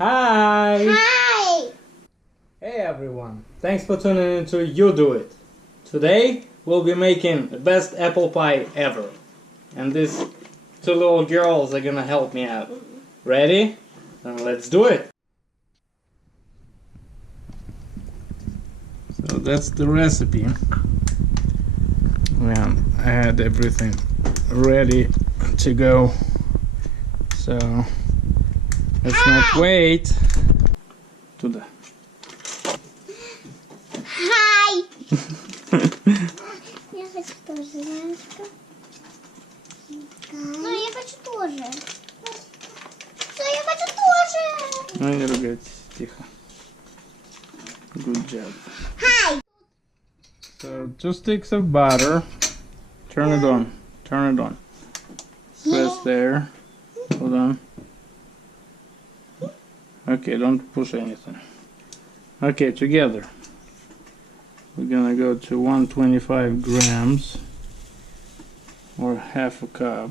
Hi! Hi! Hey everyone, thanks for tuning into YouDoIt. Today we'll be making the best apple pie ever. And these two little girls are gonna help me out. Ready? Then let's do it! So that's the recipe. Well, I had everything ready to go. So let's not wait to the... Hi! Я хочу тоже немножко. Ну, я хочу тоже. Что, я хочу тоже. Ну, не ругайтесь, тихо. Good job. Hi! So 2 sticks of butter. Turn it on. Turn it on. Press there. Hold on. Okay, don't push anything. Okay, together. We're gonna go to 125 grams or half a cup.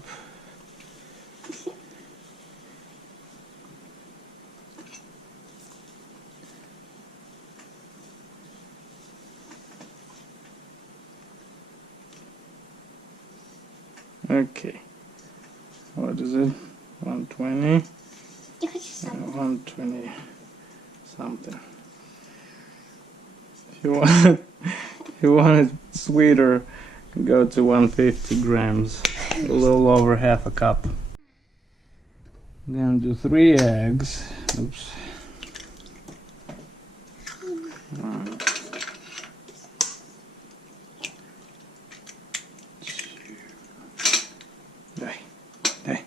Okay. What is it? 120? Я хочу сам. 120 something. If you want it sweeter, go to 150 grams, a little over half a cup. Then do 3 eggs. Oops. 1, 2. Hey.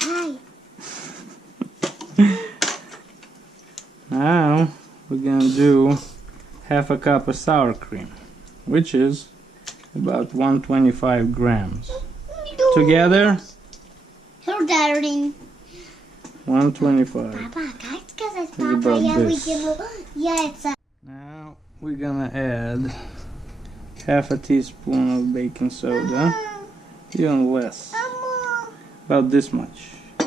Hi! Now we're gonna do half a cup of sour cream, which is about 125 grams. Together, Her darling. 125. Папа, как сказать, It's папа, about я this. выкину яйца. Now we're gonna add half a teaspoon of baking soda, even less, Мама. about this much. I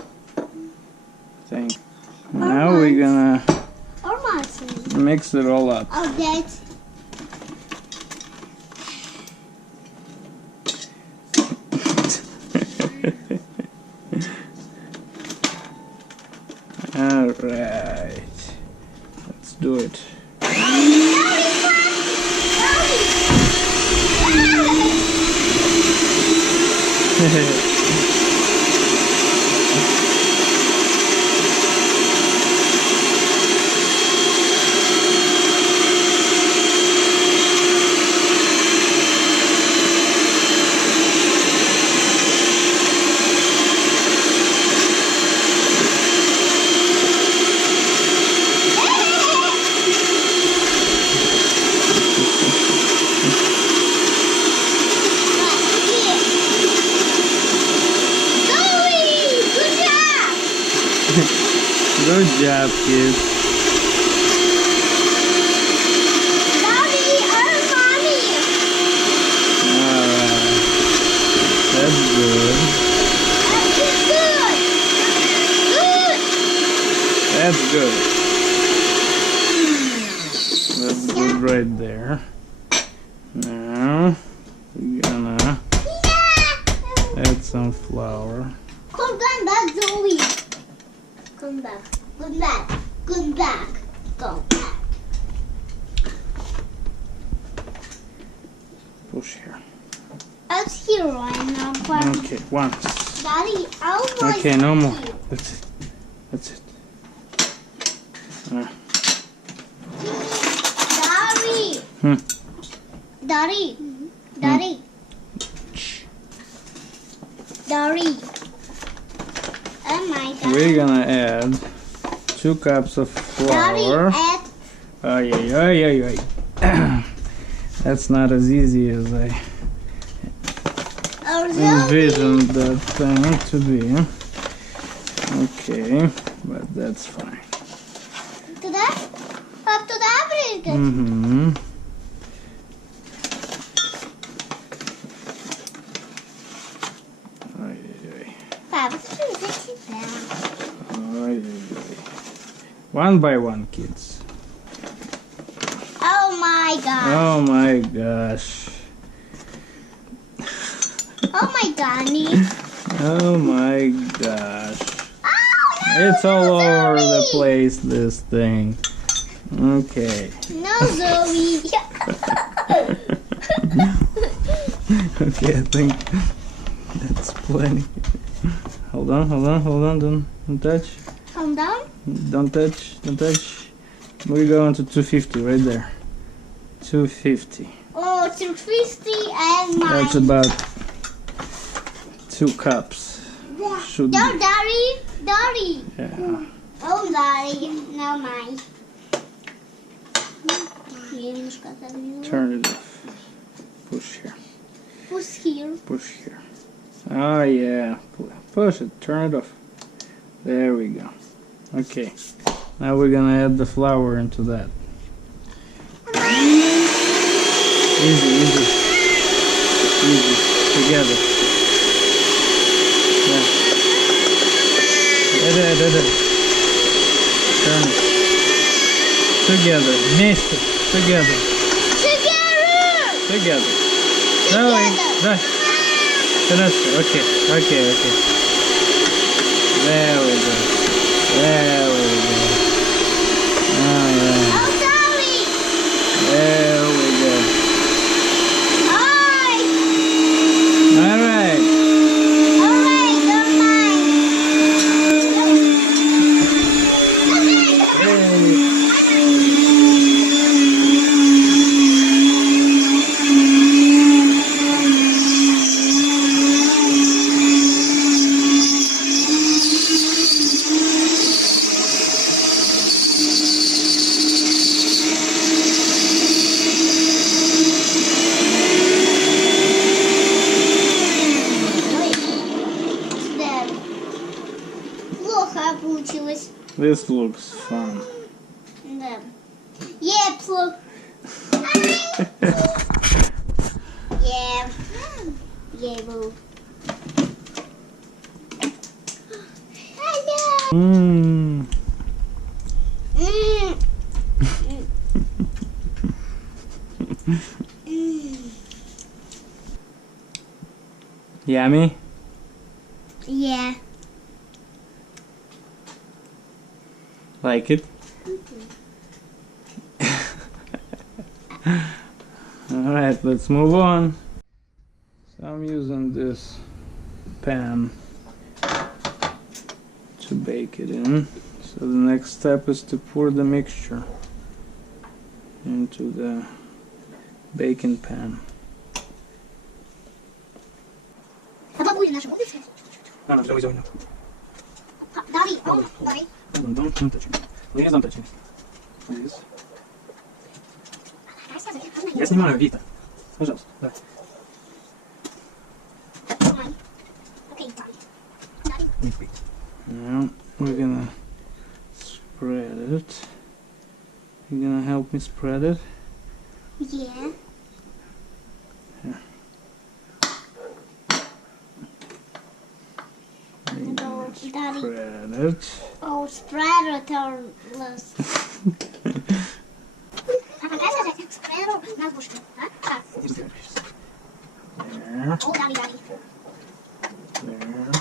think. Now we're gonna Or much. mix it all up. Oh, that. Alright, let's do it. Good job, kids. Daddy, mommy. Alright, that's good. That's good. That's good. That's good right there. Now we're gonna add some flour. Come back, Zoe. Come back. Come back. Come back. Come back. Push here. It's here right now, but Okay, once. Daddy, I want Okay, no more. That's it. That's it. Daddy. Hmm. Daddy. Daddy. Daddy. Oh my God. We're gonna add 2 cups of flour. Daddy, add. Ay. That's not as easy as I envisioned that thing to be. Okay, but that's fine. To that? Up to the average. Papa, sit down. One by one, kids. Oh my gosh. Oh my gosh. Oh my Donnie. Oh my gosh. Oh no! It's all no, over Zoe. the place, this thing. Okay. No, Zoe. Okay, I think that's plenty. Hold on, don't touch. Calm down. Don't touch. We're going to 250 right there. 250. Oh, 250 and mine. That's about 2 cups. Should No, be. Daddy. Yeah. Oh, Daddy. No, mine. Turn it off. Push here. Who's here? Push here. Oh yeah. Push it. Turn it off. There we go. Okay. Now we're gonna add the flour into that. Easy. Together. Yeah. There. Turn it. Together. Mix it. Together. Zoe. Okay. There we go. Alright. Oh, sorry. There we go. Alright. Don't mind. Получилось. This looks fun. Да. Епло. Ебу. Yummy? Yeah. Like it? Alright, let's move on. So I'm using this pan to bake it in. So the next step is to pour the mixture into the baking pan. No, Zoe. Daddy, Daddy. Don't touch it. Please don't touch it. Please. Я снимаю, Вита. Пожалуйста, давай. Okay, Daddy. Now we're gonna spread it. You're gonna help me spread it? Yeah. Here. Daddy. Spread it. Oh, spread it or less. There. Oh, Daddy. There.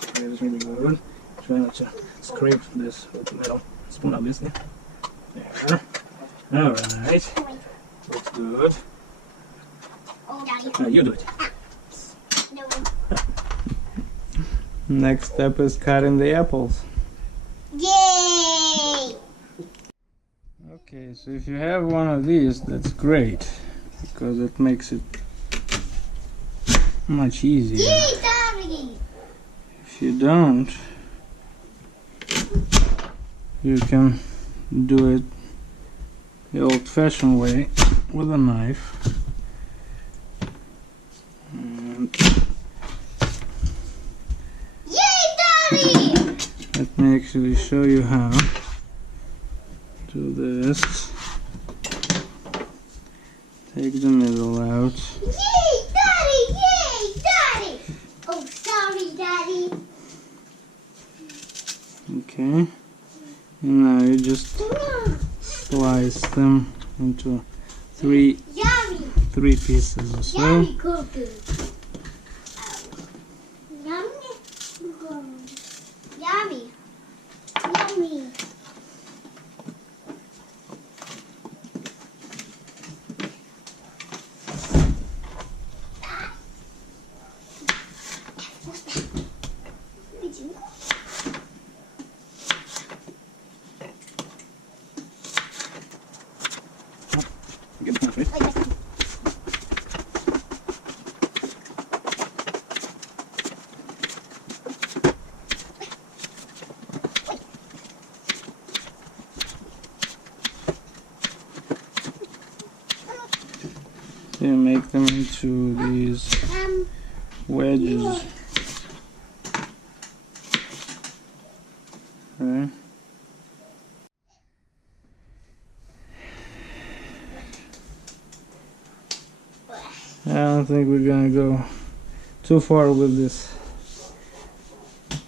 Spread is really good. Try not to scrape this with the metal spoon, obviously. There. Alright. Looks good. Oh, Daddy. Now you do it. No. Next step is cutting the apples. Yay! Okay, so if you have one of these, that's great, because it makes it much easier. Yay, Daddy! If you don't, you can do it the old-fashioned way with a knife. And Yay, Daddy! let me actually show you how. Do this. Take the middle out. Yay, Daddy! Yay, Daddy! Oh, sorry, Daddy. Okay. Now you just slice them into three pieces or so. Yummy cookie. Yummy. Yummy. Yummy. You make them into these wedges. Okay. I don't think we're gonna go too far with this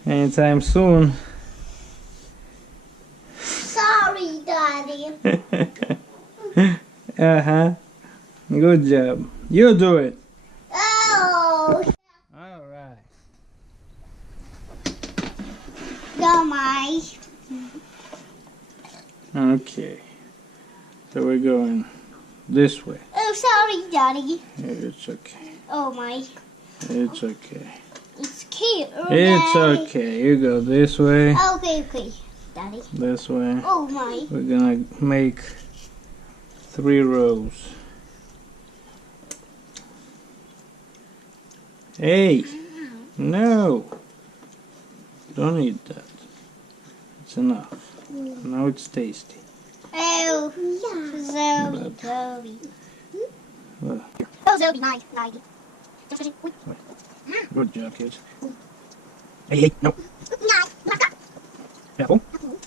anytime soon. Sorry, Daddy. Uh-huh. Good job. You do it. Oh. Alright. No, my. Okay. So we're going this way. Oh, sorry, Daddy. It's okay. Oh, my. It's okay. It's cute. It's okay. You go this way. Okay, okay, Daddy. This way. Oh, my. We're gonna make 3 rows. Hey! No! Don't eat that. It's enough. Now it's tasty. Oh, Zoe, Zoe. Well, Oh, Zoe, nice. good job, kids. Hey, no. Apple.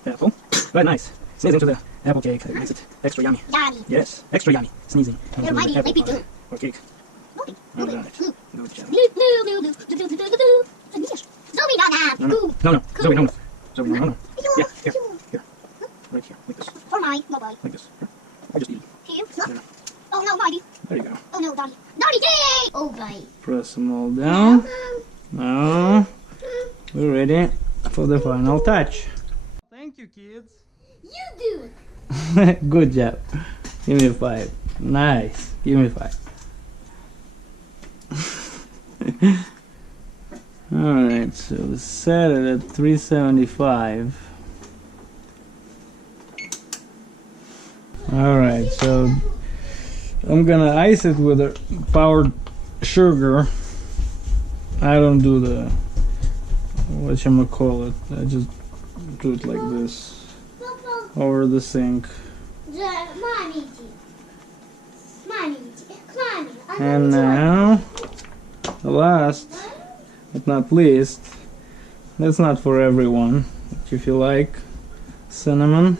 Apple. Right, nice. Sneeze into the apple cake. That makes it extra yummy. Yummy. Yes, extra yummy. Sneezing into It might be the apple like we pie do. or cake. Alright. Good job. Zoe, not No. Zoe, no. Zoe, no. Yeah, here. Right here, like this. For my mobile. Like this. I just eat it. Here. Yeah. Oh, no, Daddy. There you go. Oh, no, Daddy. Daddy, yay! Oh, bye. Press them all down. Now we're ready for the final touch. Thank you, kids. You do it. Good job. Give me 5. Nice. Give me 5. Alright, so set it at 375. Alright, so I'm gonna ice it with a powdered sugar. I don't do the whatchamacallit, I just do it like this over the sink. And now the last but not least, that's not for everyone, but if you like cinnamon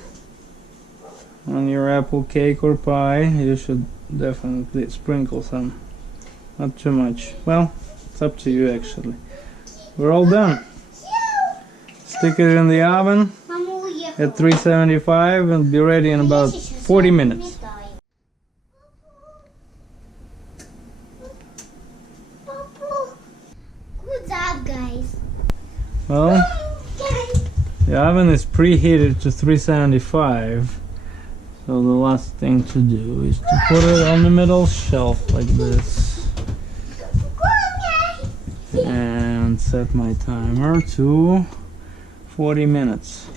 on your apple cake or pie, you should definitely sprinkle some. Not too much. Well, it's up to you actually. We're all done. Stick it in the oven at 375 and be ready in about 40 minutes. Good job, guys. Well, the oven is preheated to 375. So the last thing to do is to put it on the middle shelf like this. And set my timer to 40 minutes.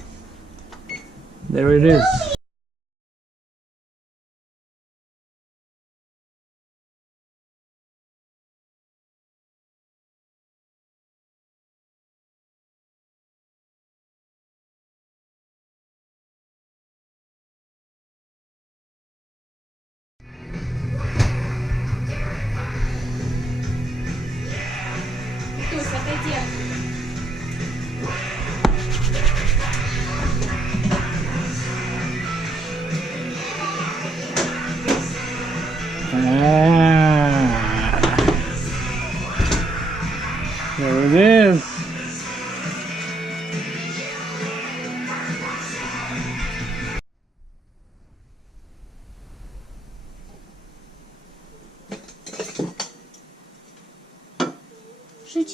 There it is. There it is.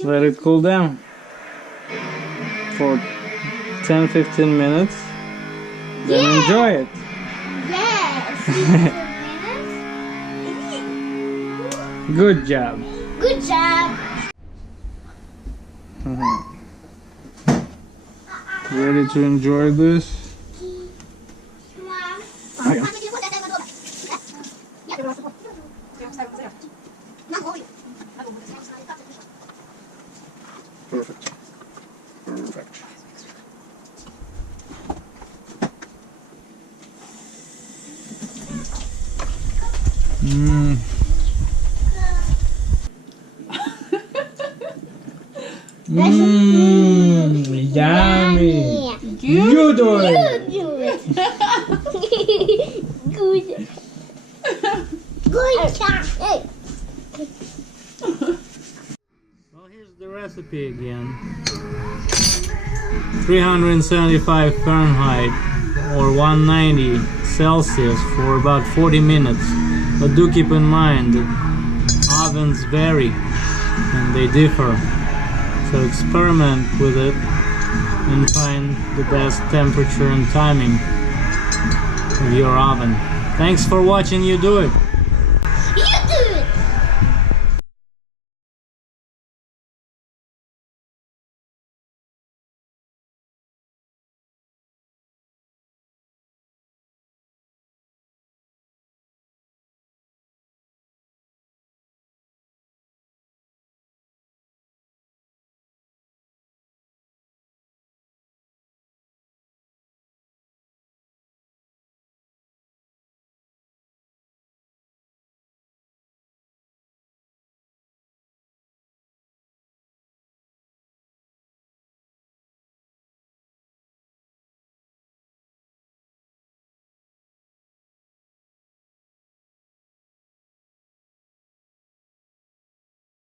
let it cool down for 10-15 minutes. Then enjoy it. Yes. Good job. Good job. Ready to enjoy this? Perfect. Perfect. Yummy. You do it. You do it. Good. Good job. Hey. Well, here's the recipe again. 375 Fahrenheit or 190 Celsius for about 40 minutes. But do keep in mind that ovens vary and they differ. So experiment with it and find the best temperature and timing of your oven. Thanks for watching You Do It.